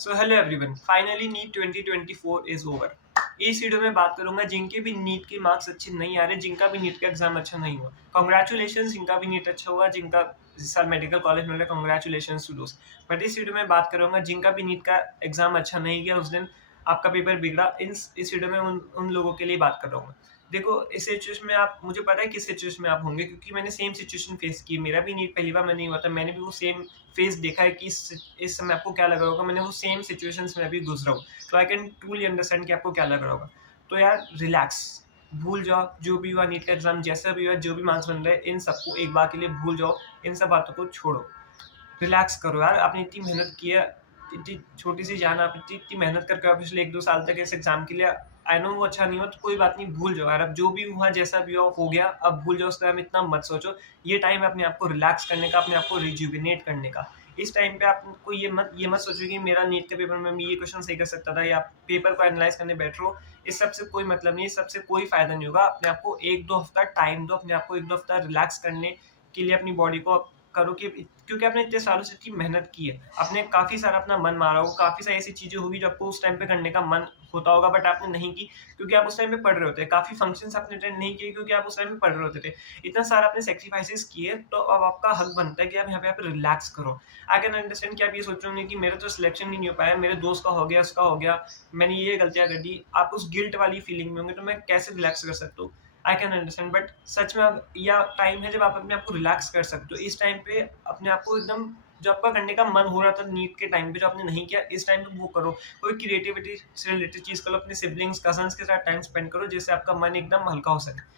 So hello everyone, finally NEET 2024 is over. इस video में बात करूंगा जिनके भी नीट के मार्क्स अच्छे नहीं आ रहे, जिनका भी नीट का एग्जाम अच्छा नहीं हुआ। कॉन्ग्रेचुलेशन जिनका भी नीट अच्छा हुआ, जिनका इस साल मेडिकल कॉलेज मिल रहा है, कॉन्ग्रेचुलेशन टू दोस्त। बट इस वीडियो में बात करूंगा जिनका भी नीट का एग्जाम अच्छा नहीं गया, उस दिन आपका पेपर बिगड़ा। इस वीडियो में उन उन लोगों के लिए बात कर रहा हूँ। देखो, इस सिचुएशन में आप, मुझे पता है किस सिचुएशन में आप होंगे, क्योंकि मैंने सेम सिचुएशन फेस की। मेरा भी नीट पहली बार में नहीं हुआ था, मैंने भी वो सेम फेस देखा है कि इस समय आपको क्या लग रहा होगा। मैंने वो सेम सिचुएशंस में अभी गुजरा हूँ, तो आई कैन ट्रूली अंडरस्टैंड कि आपको क्या लग रहा होगा। तो यार रिलैक्स, भूल जाओ जो भी हुआ, नीट का एग्जाम जैसा भी हुआ, जो भी मार्क्स बन रहे हैं, इन सबको एक बार के लिए भूल जाओ। इन सब बातों को छोड़ो, रिलैक्स करो यार। आपने इतनी मेहनत की है, इतनी छोटी सी जान, आप इतनी इतनी मेहनत करके आप पिछले 1-2 साल तक इस एग्ज़ाम के लिए, आई नो वो अच्छा नहीं हुआ तो कोई बात नहीं, भूल जाओ यार। अब जो भी हुआ, जैसा भी हो गया, अब भूल जाओ। उसके बारे में इतना मत सोचो। ये टाइम है अपने आप को रिलैक्स करने का, अपने आप को रिजुविनेट करने का। इस टाइम पे आपको ये मत सोचो कि मेरा नीट के पेपर में मैं ये क्वेश्चन सही कर सकता था, या पेपर को एनालाइज़ करने बैठ रहो। इस सब से कोई मतलब नहीं है, इस सब से कोई फ़ायदा नहीं होगा। अपने आप को 1-2 हफ्ता टाइम दो, अपने आप को 1-2 हफ्ता रिलैक्स करने के लिए अपनी बॉडी को करो, कि क्योंकि आपने इतने सालों से इतनी मेहनत की है, आपने काफ़ी सारा अपना मन मारा होगा, काफ़ी सारी ऐसी चीज़ें होगी जो आपको उस टाइम पे करने का मन होता होगा, बट आपने नहीं की क्योंकि आप उस टाइम पे पढ़ रहे होते। काफ़ी फंक्शंस आपने अटेंड नहीं किए क्योंकि आप उस टाइम पे पढ़ रहे होते थे। इतना सारा आपने सैक्रिफाइसेस किए, तो अब आपका हक बनता है कि आप यहाँ पे रिलैक्स करो। आई कैन अंडरस्टैंड कि आप ये सोच रहे होंगे कि मेरा तो सिलेक्शन ही नहीं हो पाया, मेरे दोस्त का हो गया, उसका हो गया, मैंने ये गलतियाँ कर दी। आप उस गिल्ट वाली फीलिंग में होंगे, तो मैं कैसे रिलैक्स कर सकता हूँ? आई कैन अंडरस्टैंड, बट सच में अब या टाइम है जब आप अपने आप को रिलैक्स कर सकते हो। इस टाइम पे अपने आप को एकदम, जो आपका करने का मन हो रहा था नीट के टाइम पे जो आपने नहीं किया, इस टाइम पे वो करो। कोई क्रिएटिविटी से रिलेटेड चीज़ करो, अपने सिबलिंग्स, कज़न्स के साथ टाइम स्पेंड करो, जिससे आपका मन एकदम हल्का हो सके।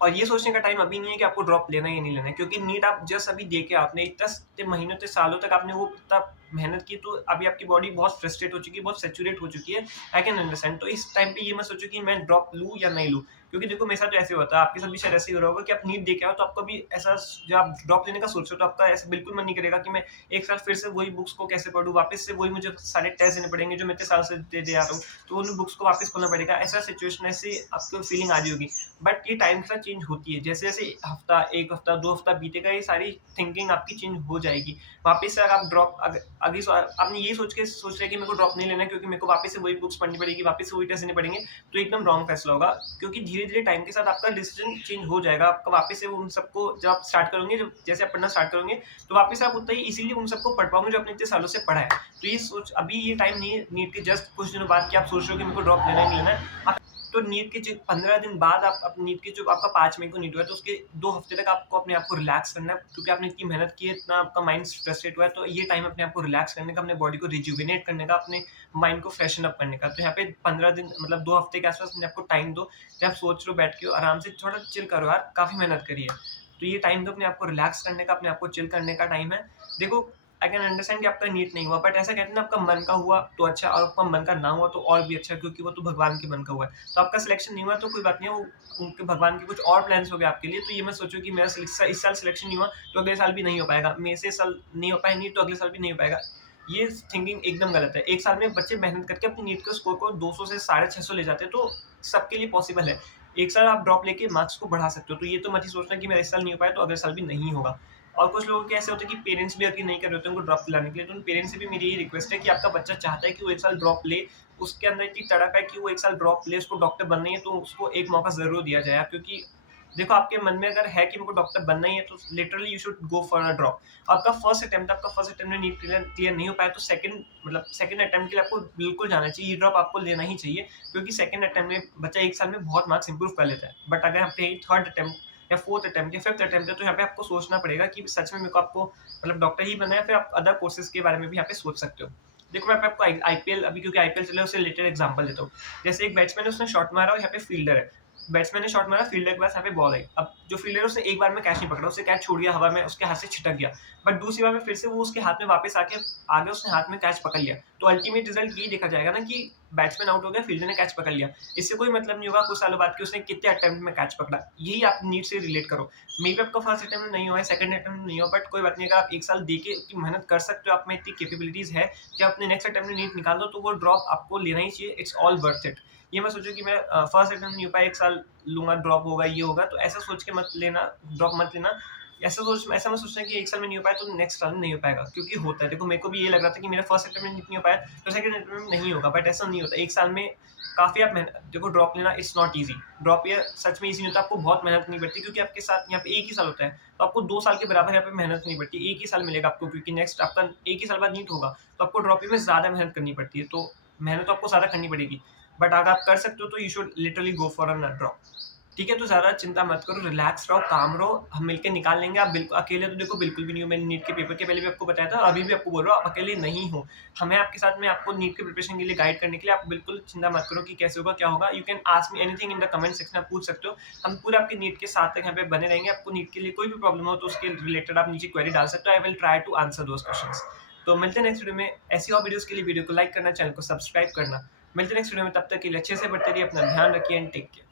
और ये सोचने का टाइम अभी नहीं है कि आपको ड्रॉप लेना है या नहीं लेना है, क्योंकि नीट आप जस्ट अभी दे के आपने इतने महीनों इतने सालों तक आपने वो इतना मेहनत की, तो अभी आपकी बॉडी बहुत फ्रस्ट्रेट हो चुकी है, बहुत सैचुरेट हो चुकी है। I can understand. तो इस टाइम पे ये मत सोचो कि मैं ड्रॉप लूँ या नहीं लूँ, क्योंकि देखो मेरे साथ तो ऐसे होता है, आपके साथ भी शायद ऐसे ही हो रहा होगा कि आप नीट दे के आओ, तो आपको भी ऐसा, जब आप ड्रॉप लेने का सोचो तो आपका ऐसा बिल्कुल मन नहीं करेगा कि मैं एक साल फिर से वही बुक्स को कैसे पढूँ, वापस से वही मुझे सारे टेस्ट देने पड़ेंगे जो मैं इतने साल से दे आ रहा हूँ, तो उन बुक्स को वापस खोलना पड़ेगा। ऐसा सिचुएशन, ऐसी आपको फीलिंग आ रही होगी। बट ये टाइम के साथ चेंज होती है। जैसे-जैसे हफ्ता, 1 हफ्ता, 2 हफ्ता बीतेगा, ये सारी थिंकिंग आपकी चेंज हो जाएगी। वापस से अगर आप ड्रॉप अग अगली सो आपने यही सोच रहे हैं कि मेरे को ड्रॉप नहीं लेना है क्योंकि मेरे को वापस से वही बुक्स पढ़नी पड़ेगी, वापस से वही टेस्ट देने पड़ेंगे, तो एकदम रॉन्ग फैसला होगा। क्योंकि धीरे-धीरे टाइम के साथ आपका डिसीजन चेंज हो जाएगा। आपका वापस से उन सबको जब आप स्टार्ट करोगे, जब जैसे आप पढ़ना स्टार्ट करोगे, तो वापस से आप उतना ही इज़िली उन सबको पढ़ पाओगे जो आपने इतने सालों से पढ़ा है। तो ये सोच, अभी ये टाइम नहीं है नीट के जस्ट कुछ दिनों बाद कि आप सोच रहे हो कि मेरे को ड्रॉप लेना है, नहीं लेना है। आप तो नीट के जो 15 दिन बाद, आप नीट के जो आपका 5 मई को नीट हुआ है, तो उसके 2 हफ्ते तक आपको अपने आप को रिलैक्स करना है, क्योंकि आपने इतनी मेहनत की है, इतना आपका माइंड फ्रस्ट्रेट हुआ है, तो ये टाइम अपने आप को रिलैक्स करने का, अपने बॉडी को रिजुविनेट करने का, अपने माइंड को फ्रेशन अप करने का। तो यहाँ पे 15 दिन, मतलब 2 हफ्ते के आस-पास अपने आपको टाइम दो, जब आप सोच रहे हो, बैठ के आराम से थोड़ा चिल करो यार, काफ़ी मेहनत करी है। तो ये टाइम दो अपने आप को रिलैक्स करने का, अपने आप को चिल करने का टाइम है। देखो, आई कैन अंडरस्टैंड कि आपका नीट नहीं हुआ, बट ऐसा कहते हैं ना, आपका मन का हुआ तो अच्छा, और आपका मन का ना हुआ तो और भी अच्छा, क्योंकि वो तो भगवान के मन का हुआ है। तो आपका सिलेक्शन नहीं हुआ तो कोई बात नहीं है, वो उनके भगवान के कुछ और प्लान्स हो गए आपके लिए। तो ये मत सोचो कि मेरा इस साल सिलेक्शन नहीं हुआ तो अगले साल भी नहीं हो पाएगा, मेरे से इस साल नहीं हो पाया नीट तो अगले साल भी नहीं हो पाएगा। ये थिंकिंग एकदम गलत है। 1 साल में बच्चे मेहनत करके अपनी नीट के स्कोर को 200 से 650 ले जाते हैं, तो सबके लिए पॉसिबल है। 1 साल आप ड्रॉप लेके मार्क्स को बढ़ा सकते हो, तो ये तो मत ही सोचना कि मेरा इस साल नहीं हो पाया तो अगले साल भी नहीं होगा। और कुछ लोगों के ऐसे होते हैं कि पेरेंट्स भी एग्री नहीं कर रहे होते उनको ड्रॉप दिलाने के लिए, तो उन पेरेंट्स से भी मेरी यही रिक्वेस्ट है कि आपका बच्चा चाहता है कि वो 1 साल ड्रॉप ले, उसके अंदर इतनी तड़प है कि वो 1 साल ड्रॉप ले, उसको डॉक्टर बनना ही है, तो उसको एक मौका ज़रूर दिया जाए यार। क्योंकि देखो, आपके मन में अगर है कि मेरे को डॉक्टर बनना ही है, तो literally you should go for a drop. आपका फर्स्ट अटेम्प्ट में नीट क्लियर क्लियर नहीं हो पाया, तो सेकंड अटेम्प्ट के लिए आपको बिल्कुल जाना चाहिए, ये ड्रॉप आपको लेना ही चाहिए, क्योंकि सेकंड अटेम्प्ट में बच्चा 1 साल में बहुत मार्क्स इंप्रूव कर लेता है। बट अगर आप कहीं थर्ड अटेम्प्ट या फोर्थ अटेम्प्ट या फिफ्थ अटेम्प्ट है, तो यहाँ पे आपको सोचना पड़ेगा कि सच में मेरे को आपको डॉक्टर ही बनना है, फिर आप अदर कोर्सेज के बारे में भी यहाँ पे सोच सकते हो। देखो, मैं आपको आईपीएल, अभी क्योंकि आईपीएल चल रहा है, उससे रिलेटेड एग्जांपल देता हूँ। जैसे एक बैट्समैन है, उसने शॉट मारा और यहाँ पे फील्डर है। बैट्समैन ने शॉट मारा, फील्डर के पास यहाँ पे बॉल आई। अब जो फील्डर है, उसने एक बार में कैच नहीं पकड़ा, उससे कैच छूट गया हवा में, उसके हाथ से छिटक गया। बट दूसरी बार में फिर से वो उसके हाथ में वापस आके आ गया, उसने हाथ में कैच पकड़ लिया। तो अल्टीमेट रिजल्ट यही देखा जाएगा ना कि बैट्समैन आउट हो गया, फील्डर ने कैच पकड़ लिया। इससे कोई मतलब नहीं होगा कुछ सालों बाद कि उसने कितने अटेम्प्ट में कैच पकड़ा। यही आप नीट से रिलेट करो। मे बी आपका फर्स्ट अटेम्प्ट में नहीं हुआ है, सेकंड अटेम्प्ट में नहीं हुआ, बट कोई बात नहीं, अगर आप 1 साल दे के इतनी मेहनत कर सकते हो, आप में इतनी कैपेबिलिटीज़ है कि आप अपने नेक्स्ट अटेम्प्ट में नीट निकाल दो, तो वो ड्रॉप आपको लेना ही चाहिए। It's all worth it. ये मत सोचो कि मैं फर्स्ट अटेम्प्ट नहीं हो पाया, 1 साल लूँगा, ड्रॉप होगा, ये होगा, तो ऐसा सोच के मत लेना, ड्रॉप मत लेना। ऐसा मत सोचना कि 1 साल में नहीं हो पाया तो नेक्स्ट साल में नहीं हो पाएगा, क्योंकि होता है। देखो मेरे को भी ये लग रहा था कि मेरा फर्स्ट अटेम्प्ट में नहीं हो पाया तो सेकंड अटेम्प्ट में नहीं होगा, बट ऐसा नहीं होता। 1 साल में काफ़ी आप मेहनत देखो, ड्रॉप लेना it's not easy. Drop year सच में ईज़ी नहीं होता, आपको बहुत मेहनत करनी पड़ती है, क्योंकि आपके साथ यहाँ पे 1 ही साल होता है। तो आपको 2 साल के बराबर यहाँ पे मेहनत करनी पड़ती है। 1 ही साल मिलेगा आपको, क्योंकि नेक्स्ट आपका 1 ही साल बाद नीट होगा, तो आपको ड्रॉप ईयर में ज़्यादा मेहनत करनी पड़ती है। तो मेहनत तो आपको ज़्यादा करनी पड़ेगी, बट अगर आप कर सकते हो तो you should literally go for a drop. ठीक है, तो ज़्यादा चिंता मत करो, रिलैक्स रहो, काम रहो, हम मिलके निकाल लेंगे। आप बिल्कुल अकेले तो देखो बिल्कुल भी नहीं हो। मैंने नीट के पेपर के पहले भी आपको बताया था, अभी भी आपको बोल रहा हूँ, आप अकेले नहीं हो। हमें आपके साथ में आपको नीट के प्रिपरेशन के लिए गाइड करने के लिए, आप बिल्कुल चिंता मत करो कि कैसे होगा, क्या होगा। You can ask me anything in the comment section, आप पूछ सकते हो। हम पूरे आपके नीट के साथ तक यहाँ पे बने रहेंगे। आपको नीट के लिए कोई भी प्रॉब्लम हो तो उसके रिलेटेड आप नीचे क्वेरी डाल सकते हो। I will try to answer those questions. तो मिलते हैं नेक्स्ट वीडियो में। ऐसी और वीडियोज़ के लिए वीडियो को लाइक करना, चैनल को सब्सक्राइब करना। मिलते हैं नेक्स्ट वीडियो में, तब तक के लिए अच्छे से पढ़ते रहिए, अपना ध्यान रखिए एंड टेक केयर।